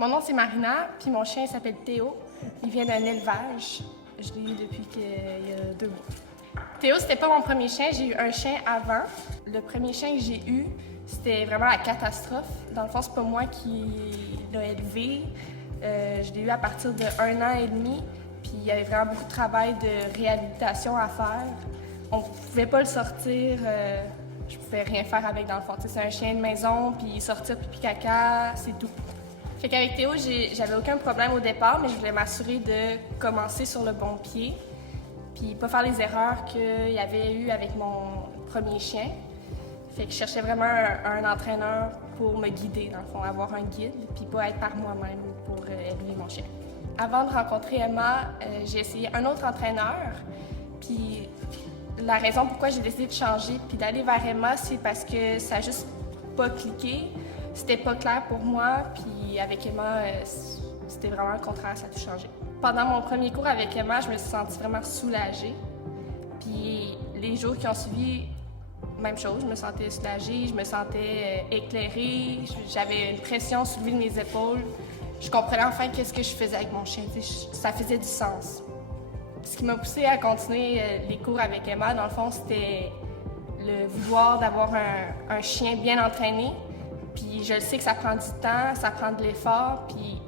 Mon nom, c'est Marina, puis mon chien s'appelle Théo. Il vient d'un élevage. Je l'ai eu depuis qu'il y a 2 mois. Théo, c'était pas mon premier chien. J'ai eu un chien avant. Le premier chien que j'ai eu, c'était vraiment la catastrophe. Dans le fond, c'est pas moi qui l'ai élevé. Je l'ai eu à partir de 1 an et demi. Puis il y avait vraiment beaucoup de travail de réhabilitation à faire. On pouvait pas le sortir. Je pouvais rien faire avec, dans le fond. C'est un chien de maison, puis sortir pipi caca, c'est tout. Fait qu'avec Théo, j'avais aucun problème au départ, mais je voulais m'assurer de commencer sur le bon pied, puis pas faire les erreurs qu'il y avait eu avec mon premier chien. Fait que je cherchais vraiment un entraîneur pour me guider, dans le fond, avoir un guide, puis pas être par moi-même pour élever mon chien. Avant de rencontrer Emma, j'ai essayé un autre entraîneur, puis la raison pourquoi j'ai décidé de changer puis d'aller vers Emma, c'est parce que ça a juste pas cliqué. C'était pas clair pour moi, puis avec Emma, c'était vraiment le contraire, ça a tout changé. Pendant mon premier cours avec Emma, je me suis sentie vraiment soulagée. Puis les jours qui ont suivi, même chose, je me sentais soulagée, je me sentais éclairée, j'avais une pression soulevée de mes épaules. Je comprenais enfin qu'est-ce que je faisais avec mon chien, ça faisait du sens. Ce qui m'a poussée à continuer les cours avec Emma, dans le fond, c'était le vouloir d'avoir un chien bien entraîné. Puis je sais que ça prend du temps, ça prend de l'effort. Puis,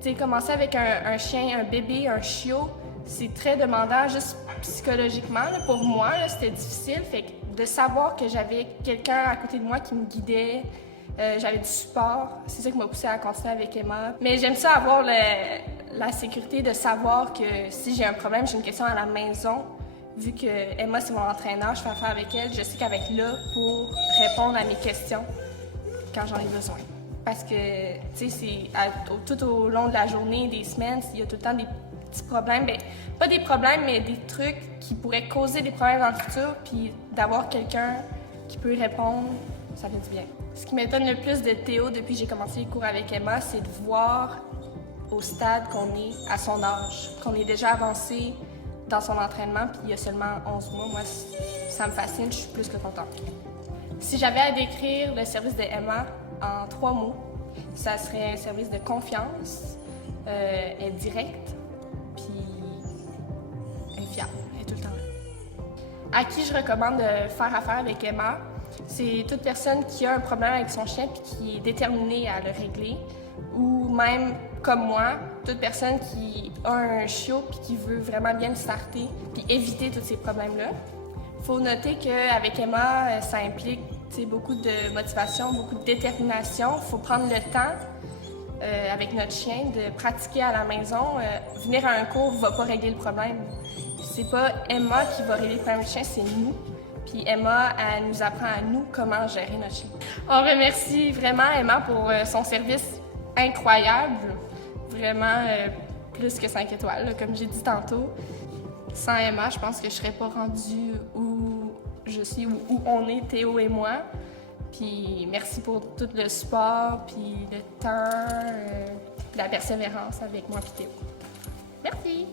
tu sais, commencer avec un chien, un bébé, un chiot, c'est très demandant juste psychologiquement. Là, pour moi, c'était difficile. Fait que de savoir que j'avais quelqu'un à côté de moi qui me guidait, j'avais du support, c'est ça qui m'a poussée à continuer avec Emma. Mais j'aime ça avoir la sécurité de savoir que si j'ai un problème, j'ai une question à la maison, vu que Emma, c'est mon entraîneur, je fais affaire avec elle, je sais qu'elle va être là pour répondre à mes questions quand j'en ai besoin. Parce que, tu sais, tout au long de la journée, des semaines, il y a tout le temps des petits problèmes. Bien, pas des problèmes, mais des trucs qui pourraient causer des problèmes dans le futur, puis d'avoir quelqu'un qui peut répondre, ça fait du bien. Ce qui m'étonne le plus de Théo depuis que j'ai commencé les cours avec Emma, c'est de voir au stade qu'on est à son âge, qu'on est déjà avancé dans son entraînement, puis il y a seulement 11 mois. Moi, ça me fascine, je suis plus que contente. Si j'avais à décrire le service de Emma en 3 mots, ça serait un service de confiance, elle est directe, puis elle est fiable, elle est tout le temps là. À qui je recommande de faire affaire avec Emma, c'est toute personne qui a un problème avec son chien puis qui est déterminée à le régler, ou même, comme moi, toute personne qui a un chiot puis qui veut vraiment bien le starter puis éviter tous ces problèmes-là. Il faut noter qu'avec Emma, ça implique beaucoup de motivation, beaucoup de détermination. Il faut prendre le temps avec notre chien de pratiquer à la maison. Venir à un cours ne va pas régler le problème. C'est pas Emma qui va régler le problème du chien, c'est nous. Puis Emma, elle nous apprend à nous comment gérer notre chien. On remercie vraiment Emma pour son service incroyable. Vraiment plus que 5 étoiles, là, comme j'ai dit tantôt. Sans Emma, je pense que je serais pas rendue où je suis, où on est, Théo et moi. Puis merci pour tout le support, puis le temps, la persévérance avec moi et Théo. Merci!